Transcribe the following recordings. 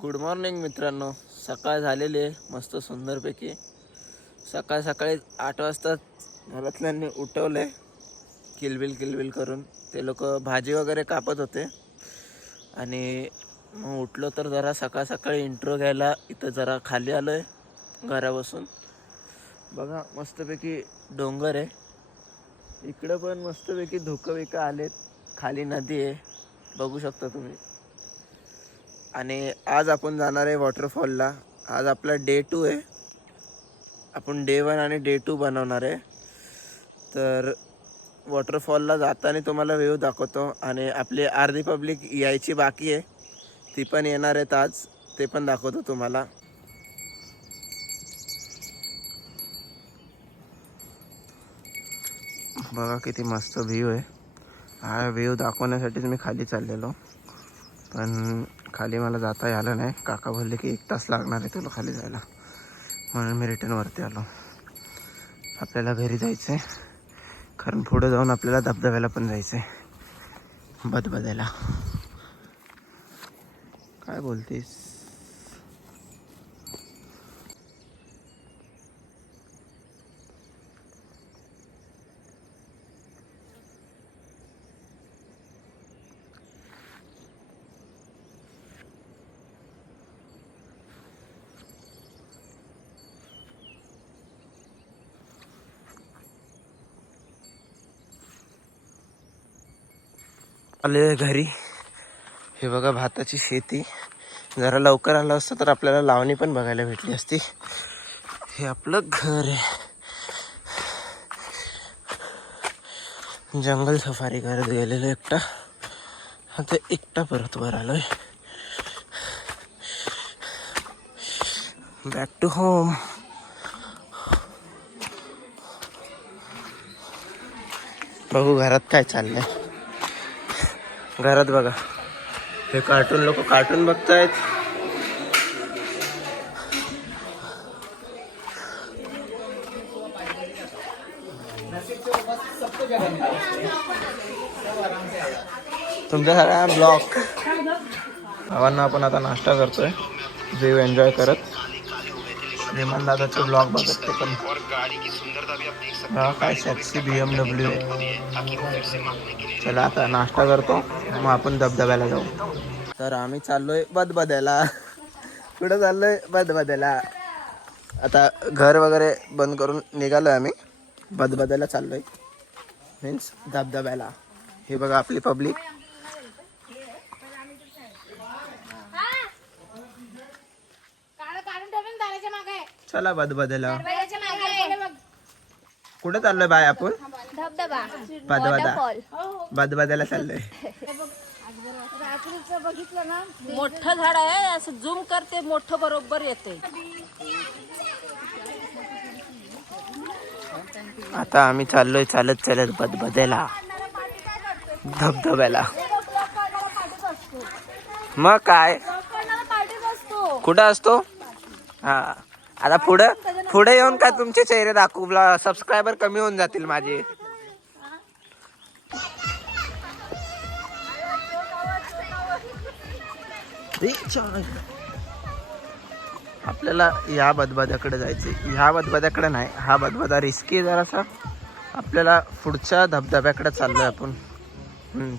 Good morning मित्रांनो, सकाळ झालेली आहे मस्त सुंदरपैकी. सकाळ सकाळी 8 वाजता घरातल्यांनी उठवले किलबिल करून. ते लोक भाजी वगैरे कापत होते आणि मग उठलो तर जरा सकाळ सकाळी इंट्रो घ्यायला इथं जरा खाली आलो आहे घरापासून. बघा मस्तपैकी डोंगर आहे इकडं, पण मस्तपैकी धुकं आलेत. खाली नदी आहे बघू शकता तुम्ही. आणि आज आपण जाणार आहे वॉटरफॉलला. आज आपला डे 2 आहे. आपण डे 1 आणि डे 2 बनवणार आहे. तर वॉटरफॉलला जाताना तुम्हाला व्ह्यू दाखवतो. आणि आपली अर्धी पब्लिक यायची बाकी आहे, ती पण येणार आहेत आज, ते पण दाखवतो तुम्हाला. बघा किती मस्त व्ह्यू आहे. हा व्ह्यू दाखवण्यासाठीच मी खाली चाललेलो, पण खाली मला जाता आलं नाही. काका बोलले की 1 तास लागणार आहे तुला खाली जायला, म्हणून मी रिटर्न वरती आलो. आपल्याला घरी जायचं आहे, कारण पुढे जाऊन आपल्याला धबधब्याला पण जायचं आहे, बदबद्याला. काय बोलतेस? आले घरी. हे बघा भाताची शेती. जरा लवकर आलं असतं तर आपल्याला लावणी पण बघायला भेटली असती. हे आपलं घर आहे. जंगल सफारी करत गेलेलो एकटा, आता एकटा परत वर आलोय. Back to home. बघू घरात काय चाललंय. घरात बघा हे कार्टून लोक कार्टून बघतायत. तुमच्या सगळ्या ब्लॉग भावांना आपण आता नाश्ता करतोय, व्ह्यू एन्जॉय करत. विमानदादाचे ब्लॉग बघत ते पण. काय सेक्सी BMW आहे. चला आता नाश्ता करतो, मग आपण धबधब्याला जाऊ. तर आम्ही चाललोय बदबद्याला. कुठं चाललोय? बदबद्याला. आता घर वगैरे बंद करून निघालोय आम्ही, बदबद्याला चाललोय, मीन्स धबधब्याला. हे बघा आपली पब्लिक. चला बदबद्याला. कुठे चाललोय बाय आपण? बदबद्याला चाललोय. मोठं झाड आहे, असं झूम करते मोठं बरोबर येते. आता आम्ही चाललोय चालत बदबद्याला, धबधब्याला. मग काय कुठं असतो? हा आता पुढे येऊन का तुमचे चेहरे दाखवू? सबस्क्रायबर कमी होऊन जातील माझे. आपल्याला या बदबद्याकडे जायचे. ह्या बदबद्याकडे नाही, हा बदबदा रिस्की जरासा. आपल्याला पुढच्या धबधब्याकडे चाललोय आपण.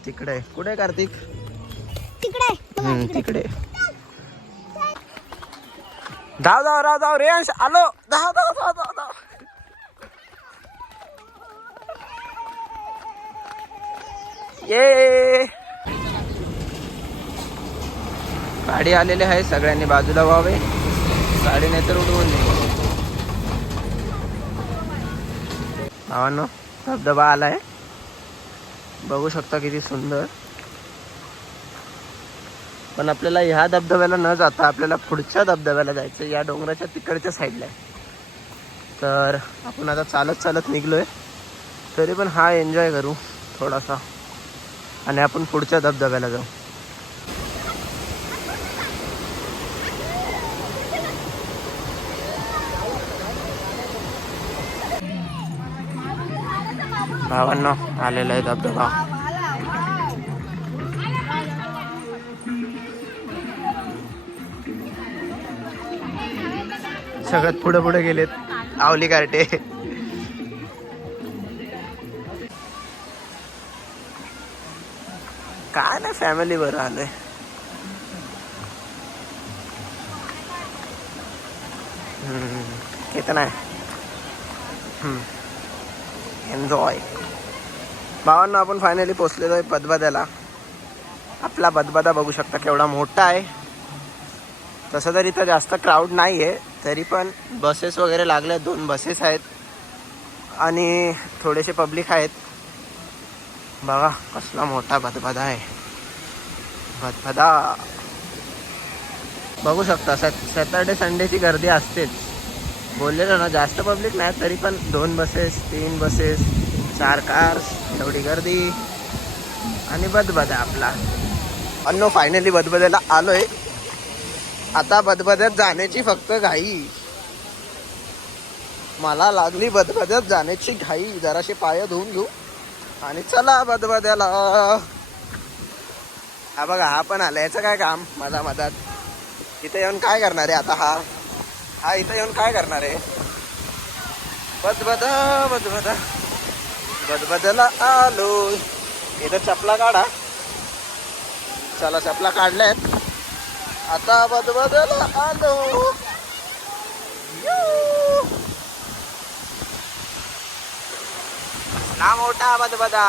तिकडे कुठे कार्तिक? तिकडे धाव रेंज आलो. धाव. ये गाडी आलेली आहे, सगळ्यांनी बाजूला व्हावे. गाडी नाही तर उडवून दे. भावांनो धबधबा आलाय, बघू शकता किती सुंदर. पण आपल्याला ह्या धबधब्याला न जाता आपल्याला पुढच्या धबधब्याला जायचं, या डोंगराच्या तिकडच्या साईडला आहे. तर आपण आता चालत निघलोय, तरी पण हा एन्जॉय करू थोडासा आणि आपण पुढच्या धबधब्याला जाऊ. भावांनो आलेला आहे धबधबा. सगळ्यात पुढे पुढे गेलेत आवली कार्टे. काय ना फॅमिली बरं आलंय. कितना आहे एन्जॉय. भावांना आपण फायनली पोचलेलो आहे बदबद्याला. आपला बदबदा बघू शकता केवढा मोठा आहे. तसं तरी इथं जास्त क्राऊड नाही आहे, तरी पण बसेस वगैरे लागल्या. 2 बसेस आहेत आणि थोडेसे पब्लिक आहेत. बघा कसला मोठा बदबदा आहे. बदबदा बघू शकता. सॅटर्डे संडेची गर्दी असतेच. बोललेलं ना जास्त पब्लिक नाही, तरी पण 2 बसेस 3 बसेस 4 कार्स एवढी गर्दी. आणि बदबदा आपला अन्नो फायनली बदबद्याला आलोय. आता बदबद्यात जाण्याची फक्त घाई. मला लागली बदबद्यात जाण्याची घाई. जराशे पाय धुवून घेऊ आणि चला बदबद्याला. हा बघा हा पण आला. याचं काय काम माझा मधात. इथे येऊन काय करणार आहे आता हा इथे येऊन काय करणार आहे. बदबदा बदबदा बदबद्याला आलो. इथं चपला काढा. चला चपला काढल्यात. आता बदबद्याला आलो. ना मोठा बदबदा.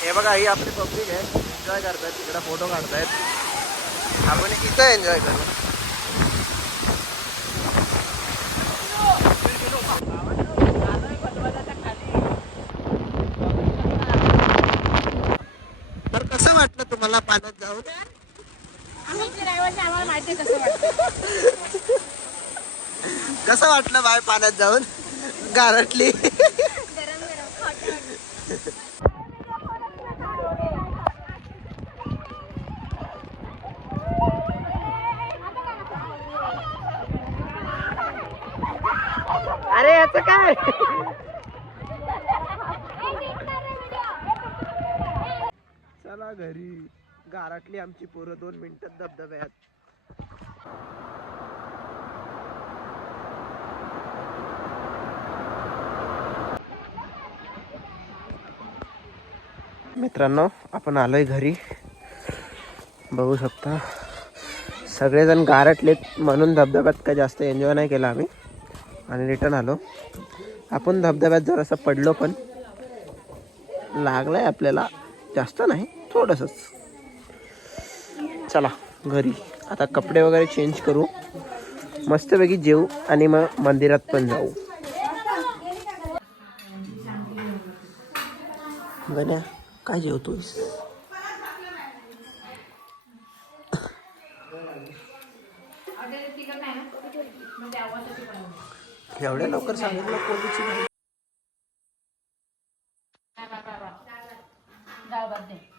हे बघा ही आपली पब्लिक आहे. एन्जॉय करतायत. तिकडे फोटो काढतायत. आपण इथं एन्जॉय करू. तर कसं वाटलं तुम्हाला पाण्यात जाऊन. कसं वाटलं बाय पाण्यात जाऊन गारटली. अरे याचं काय. चला घरी. गारटली आमची पोरं 2 मिनिटात धबधब्यात. मित्रांनो आपण आलोय घरी. बघू शकता सगळेजण गारटलेत म्हणून धबधब्यात काय जास्त एन्जॉय नाही केला आम्ही आणि रिटर्न आलो. आपण धबधब्यात जरासं पडलो पण लागलाय आपल्याला. जास्त नाही थोडंसंच. चला घरी. आता कपडे वगैरे चेंज करू. मस्तपैकी जेवू आणि मग मंदिरात पण जाऊ. गण्या काय जेवतोयस. एवढ्या लवकर सांगितलं कोबीची भाजी.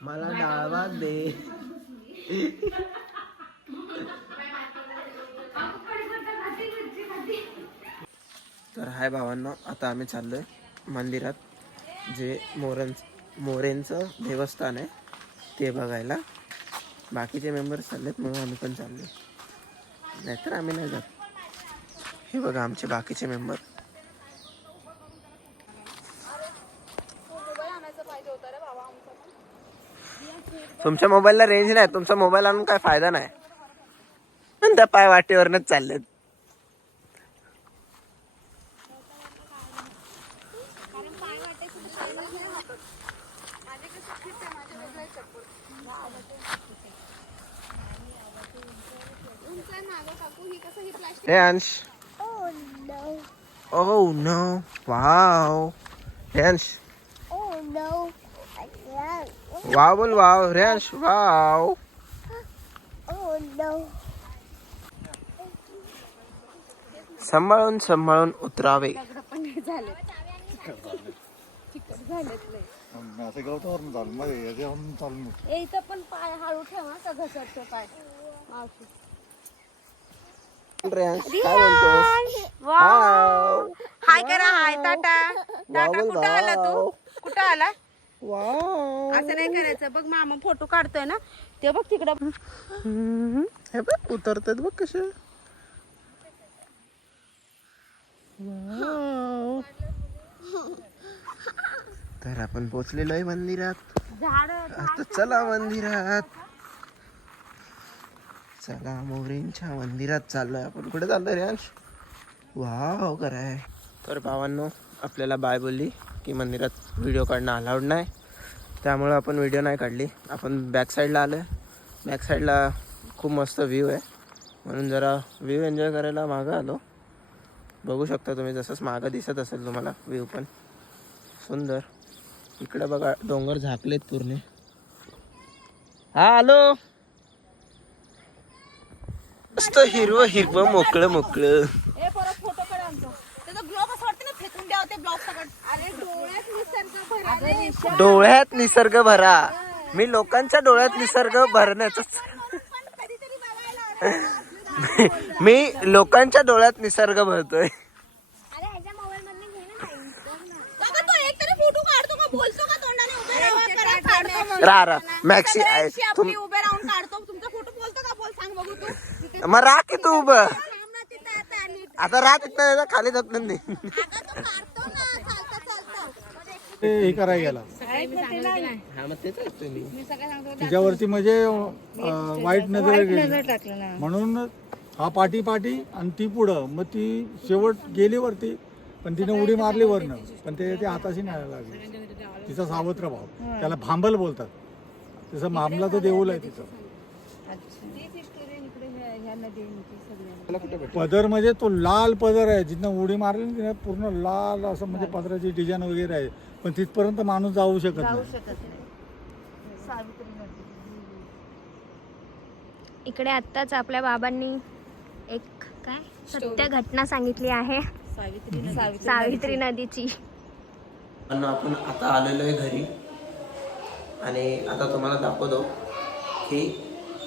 मला डाळ भात दे. तर हाय भावांनो, आता आम्ही चाललोय मंदिरात. जे मोरेंचं देवस्थान आहे ते बघायला. बाकीचे मेंबर्स चाललेत म्हणून आम्ही पण चाललोय. नाहीतर आम्ही नाही जात. हे बघा आमचे बाकीचे मेंबर. तुमच्या मोबाईलला रेंज नाही. तुमचा मोबाईल आणून काय फायदा नाही. त्या पाय वाटेवरनच चाललेत. Hey Ansh. Oh no. Wow. Hey Ansh. Oh no. Wow बोल wow. Hey Ansh. Wow. Oh no. सांभाळून सांभाळून उतरावे. इथं पण पाय हळू ठेवा का घसरतो पाय. काय म्हणतोस? वाव. हाय करा. हाय टाटा. टाटा. कुठं आला तू. कुठं आला. वाव. असं नाही करायचं. बघ मामा फोटो काढतोय ना ते बघ तिकडं. हे बघ उतरतात बघ कसे. तर आपण पोचलेलो आहे मंदिरात. झाड आता चला मंदिरात. चला मोरींच्या मंदिरात चाललोय आपण. कुठे चाललोय रेंज? वाव कराय. तर भावांनो आपल्याला बाय बोलली की मंदिरात व्हिडिओ काढणं अलाउड नाही, त्यामुळं आपण व्हिडिओ नाही काढली. आपण बॅक साईडला आलो आहे. बॅक साईडला खूप मस्त व्ह्यू आहे, म्हणून जरा व्ह्यू एन्जॉय करायला मागं आलो. बघू शकता तुम्ही, जसंच मागं दिसत असेल तुम्हाला व्ह्यू पण सुंदर. इकडे बघा डोंगर झाकलेत पूर्ण. हा आलो. मस्त हिरवं हिरवं मोकळं मोकळं. ए परत फोटो काढ आमचा. त्याचा ब्लॉग असं वाटतं ना फेकून द्यावं ते ब्लॉग सगळं. अरे डोळ्यात निसर्ग भरा. डोळ्यात निसर्ग भरा. मी लोकांच्या डोळ्यात निसर्ग भरण्याच मी लोकांच्या डोळ्यात निसर्ग भरतोय. फोटो काढतो का बोलतो का तोंडाने उभे रा मॅक्सी आपली उभे राहून काढतो. तुमचा फोटो बोलतो का बोल सांग बघू तू. मग राह की तू उभं. आता राह तिथं खाली ढकलून दे. हे करायला गेला हा मग तेच असतोय मी. तिच्यावरती म्हणजे वाईट नजर गेली म्हणून हा पाठी आणि ती पुढं. मग ती शेवट गेली वरती, पण तिने उडी मारली वरनं, पण ते हाताशी न्यायला लागली. तिचा सावत्र भाव, त्याला भांबल बोलतात. तसं मामला तर देऊळ आहे तिचं. पदर म्हणजे तो लाल पदर आहे, जिथं उडी मारली ना तिने पूर्ण लाल असं म्हणजे पदराची डिझाईन वगैरे आहे, पण तिथपर्यंत माणूस जाऊ शकत नाही. इकडे आत्ताच आपल्या बाबांनी एक काय सत्य घटना सांगितली आहे सावित्री नदीची. आपण आता आलेलो आहे घरी, आणि आता तुम्हाला दाखवतो की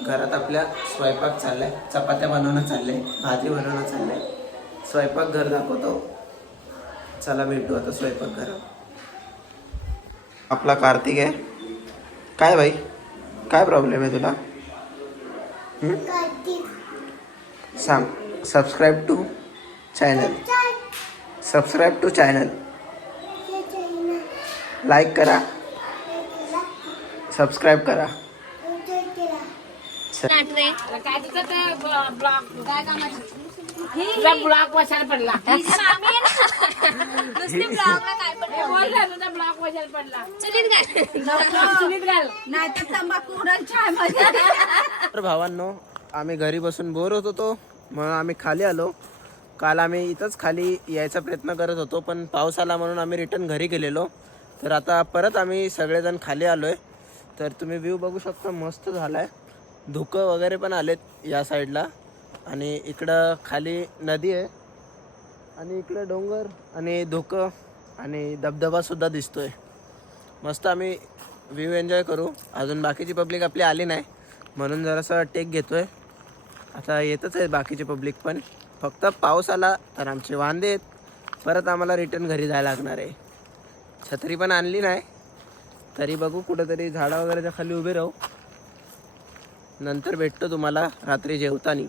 घरात आपल्या स्वयंपाक चाललाय. चपात्या बनवणं चाललंय, भाजी बनवणं चाललंय. स्वयंपाक घर दाखवतो. चला भेटू आता स्वयंपाक घर. आपला कार्तिक आहे. काय भाई, काय प्रॉब्लेम आहे तुला? सांग. Subscribe to channel, subscribe to channel, like करा, सबस्क्राईब करा. ब्लॉग वशाला पडला. तर भावांनो आम्ही घरी बसून बोर होत होतो, म्हणून आम्ही खाली आलो. काल आम्ही इथंच खाली यायचा प्रयत्न करत होतो, पण पाऊस आला म्हणून आम्ही रिटर्न घरी गेलेलो. तर आता परत आम्ही सगळेजण खाली आलो आहे. तर तुम्ही व्ह्यू बघू शकता, मस्त झाला आहे. धुकं वगैरे पण आलेत या साईडला, आणि इकडं खाली नदी आहे, आणि इकडं डोंगर आणि धुकं आणि धबधबासुद्धा दिसतोय. मस्त आम्ही व्ह्यू एन्जॉय करू. अजून बाकीची पब्लिक आपली आली नाही, म्हणून जरासं टेक घेतो आहे. आता येतच आहे बाकीची पब्लिक पण. फक्त पाऊस आला तर आमचे वांदे आहेत, परत आम्हाला रिटर्न घरी जायला लागणार आहे. छत्री पण आणली नाही, तरी बघू कुठंतरी झाडा वगैरेच्या खाली उभे राहू. नंतर भेटतो तुम्हाला रात्री जेवतानी.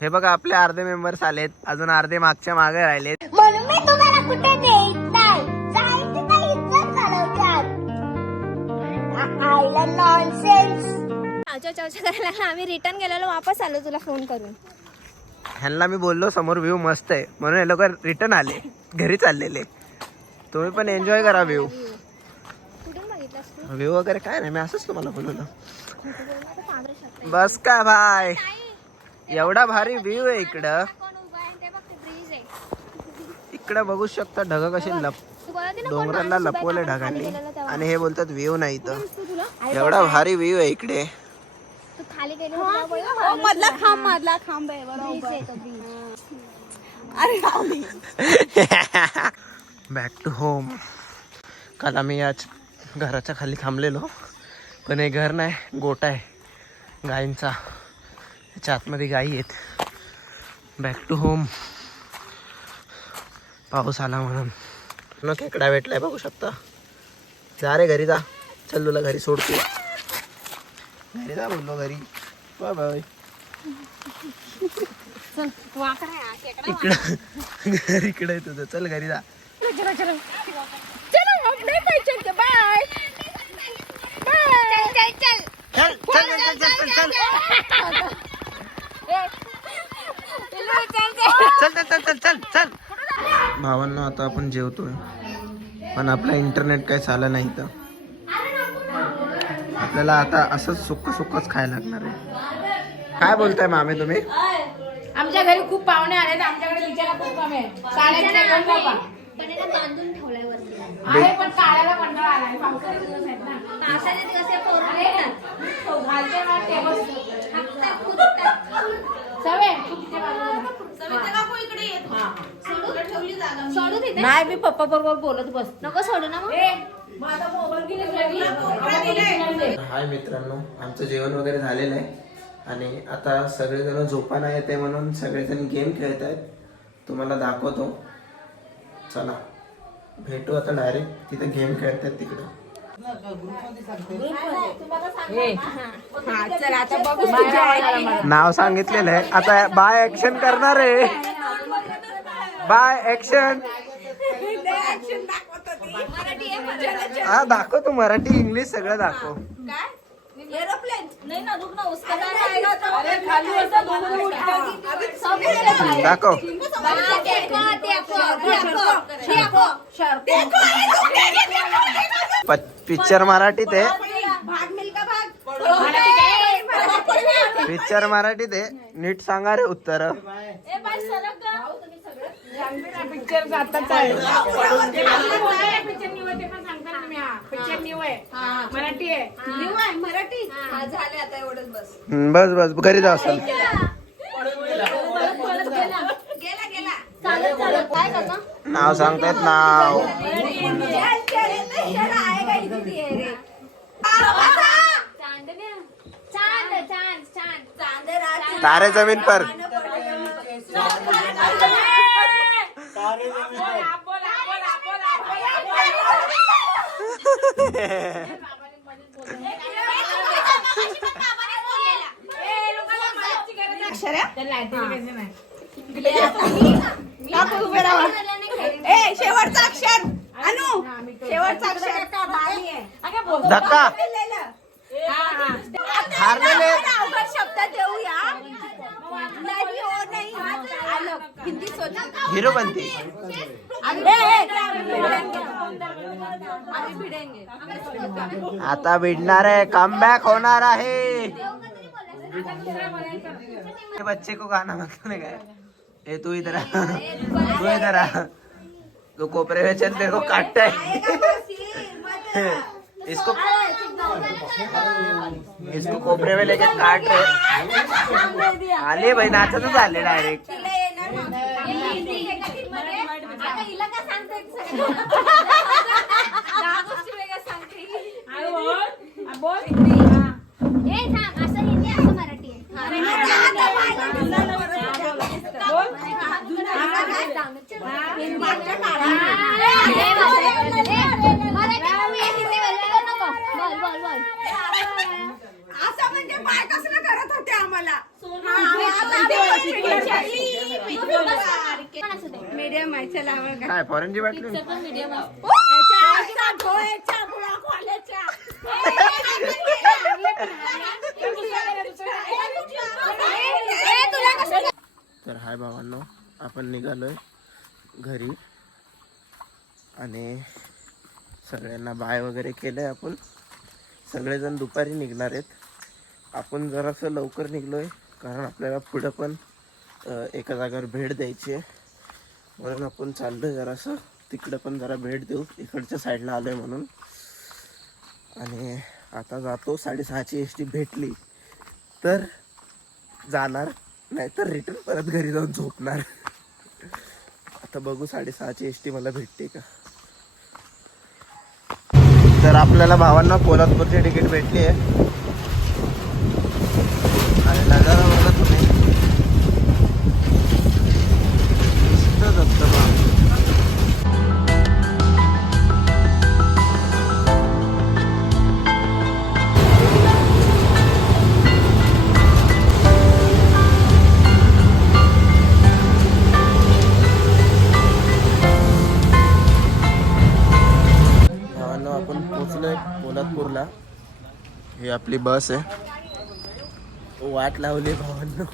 हे बघा आपले अर्धे मेंबर्स आलेत, अजून अर्धे मागच्या मागे राहिलेत. म्हणून मी तुम्हाला कुठे नेत नाही. जायचं नाही इथं चालवतात. आईला नॉनसेन्स. चावचा करायला लागला. आम्ही रिटर्न गेलेलो, वापस आलो तुला फोन करून. ह्यांना मी बोललो समोर व्ह्यू मस्त आहे, म्हणून हे लोक रिटर्न आले, घरी चाललेले. तुम्ही पण एन्जॉय करा व्ह्यू. कुठून बघितलास तू? व्ह्यू वगैरे काय नाही, मी असंच तुम्हाला बोलवलं. बस का भाई, एवढा भारी व्ह्यू आहे इकडं. इकडं बघू शकता ढग कशी डोंगराला लपवले ढगांनी, आणि हे बोलतात व्ह्यू नाही. इथं एवढा भारी व्ह्यू आहे इकडे. खाली गेलो मधला खांब आहे बरोबर. Back to home. काल आम्ही याच घराच्या खाली थांबलेलो, पण हे घर नाही, गोटा आहे गायींचा. त्याच्या आतमध्ये गायी आहेत. Back to home. पाऊस आला म्हणून न खेकडा भेटलाय बघू शकता. जा रे घरी जा. चल तुला घरी सोडतो. घरी जा बोललो, घरी. Bye bye. इकडं घर इकडे आहे तुझं. चल घरी जा. चल चल चल चल चल. भावांना आता आपण जेवतोय, पण आपला इंटरनेट काही चाललं नाही तर आपल्याला आता असंच सुक्कच खायला लागणार आहे. काय बोलताय मामे तुम्ही? आमच्या घरी खूप पाहुणे आले, आमच्याकडे बिचारा खूप कमी आहे. साड्यांच्या घेऊन बाबा पण एकदा बांधून ठेवलाय वरती. आहे, पण काढायला कंटाळा आलाय. पावसाचे दिवस आहेत ना. पावसाचे दिवस आहे, पोरं येतात. तो घालते ना टेबल हाकतात, कुदतात. सवय चुकीच्या बाजूला. सोडू तिथे? नाही, मी पप्पा बरोबर बोलत बस. नको सोडू ना मग. हाय मित्रांनो, आमचं जेवण वगैरे झालेलं आहे आणि आता सगळेजण झोपायला येते म्हणून सगळेजण गेम खेळत आहेत. तुम्हाला दाखवतो, चला भेटू आता डायरेक्ट. तिथे गेम खेळतात तिकडं. नाव सांगितलेलं आहे, आता बाय ऍक्शन करणार आहे. Bye action. हा दाखव, तू मराठी इंग्लिश सगळं दाखव. एरोप्लेन नाही ना, रुक ना, उसका दाखव. पिक्चर मराठीत आहे. भाग मिल्का भाग. पिक्चर मराठीत आहे, नीट सांगा रे उत्तर. पिक्चर जाताच आहे. पिक्चर न्यू आहे ते पण सांगता ना तुम्ही. पिक्चर न्यू आहे, मराठी आहे. न्यू आहे मराठी. झाले आता एवढंच बस. बस बस घरी जाऊ असेल. नाव सांगतायत नाव. तारे जमीन पर. शेवटचा अक्षर अनु, शेवटचा अक्षर धक्का. हारलेले. शब्द देऊया. नाही हो नाही आलं हिंदी सोचा हिरो बनते. आता भिडणार आहे, कमबॅक होणार आहे. बच्चे को गाना मतलब नहीं गाया. ए तू इधर आ, तू इधर आ. तो कोपरे में चल, तेरे को काटता है. इसको कोपरे में लेके काट रहे. आले भाई, नाचतच आले डायरेक्ट. असं हिंदी असं मराठी असं म्हणजे बाय कसलं करत होते आम्हाला. मीडियम आहे. चला काय फॉरेनची बाटली. तर हाय भावांनो, आपण निघालोय घरी आणि सगळ्यांना बाय वगैरे केलंय. आपण सगळेजण दुपारी निघणार आहेत. आपण जरासं लवकर निघलोय कारण आपल्याला पुढं पण एका जागेवर भेट द्यायची आहे, म्हणून आपण चाललोय जरासं तिकडं पण जरा भेट देऊ. इकडच्या साईडला आलोय म्हणून. आणि आता जातो. 6:30ची एस टी भेटली तर जाणार, नाहीतर रिटर्न परत घरी जाऊन झोपणार. आता बघू 6:30ची एस टी मला भेटते का. तर आपल्याला भावांना पोलादपूरची तिकीट भेटली आहे आणि नजारा बघा तुम्ही. मस्त धबधबा. आपण पोचलोय पोलादपूरला. ही आपली बस आहे वाट लावली भावांनो.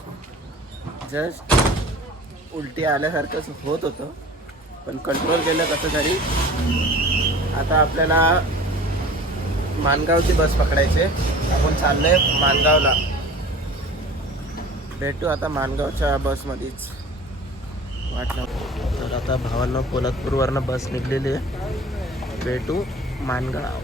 जस्ट उलटी आल्यासारखंच होत होतं पण कंट्रोल केलं कसं तरी. आता आपल्याला माणगावची बस पकडायची. आपण चाललोय माणगावला. भेटू आता माणगावच्या बसमध्येच. वाट लाव. तर आता भावांनो पोलादपूरवरनं बस निघलेली आहे. भेटू माणगाव.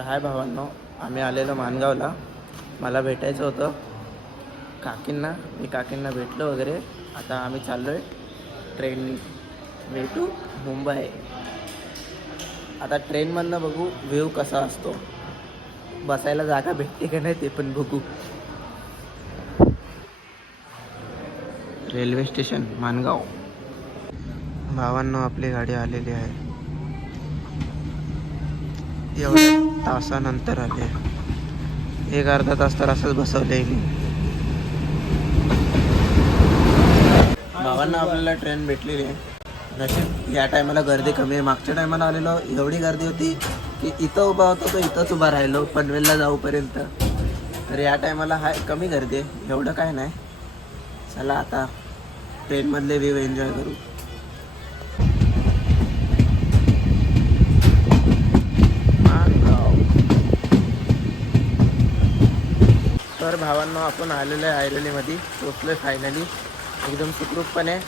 हाय भावांनो, आम्ही आलेलो माणगावला. मला भेटायचं होतं काकींना. मी काकींना भेटलो वगैरे. आता आम्ही चाललो आहे ट्रेननी. भेटू मुंबई. आता ट्रेनमधनं बघू व्ह्यू कसा असतो. बसायला जागा भेटते का नाही ते पण बघू. Railway station Mangaon. भावांनो आपली गाडी आलेली आहे. एवढ्या तासानंतर आले. एक अर्धा तास तर असंच बसवलंय मी. भावांना आपल्याला ट्रेन भेटलेली आहे. नशीब या टायमाला गर्दी कमी आहे. मागच्या टायमाला आलेलो एवढी गर्दी होती की इथं उभा होतो तो इथंच उभा राहिलो पनवेलला जाऊपर्यंत. तर या टायमाला हाय कमी गर्दी आहे. एवढं काय नाही. चला आता ट्रेनमधले व्ह्यू एन्जॉय करू. तर भावांनो आपण आलेलो आहे ऐरोलीमध्ये. पोचलो आहे फायनली एकदम सुखरूपपणे.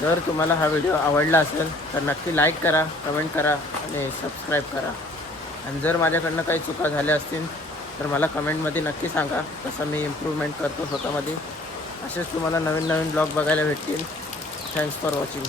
जर तुम्हाला हा व्हिडिओ आवडला असेल तर नक्की लाईक करा, कमेंट करा आणि सबस्क्राईब करा. आणि जर माझ्याकडनं काही चुका झाल्या असतील तर मला कमेंटमध्ये नक्की सांगा. तसं मी इम्प्रूव्हमेंट करतो स्वतःमध्ये. असेच तुम्हाला नवीन नवीन ब्लॉग बघायला भेटतील. Thanks for watching.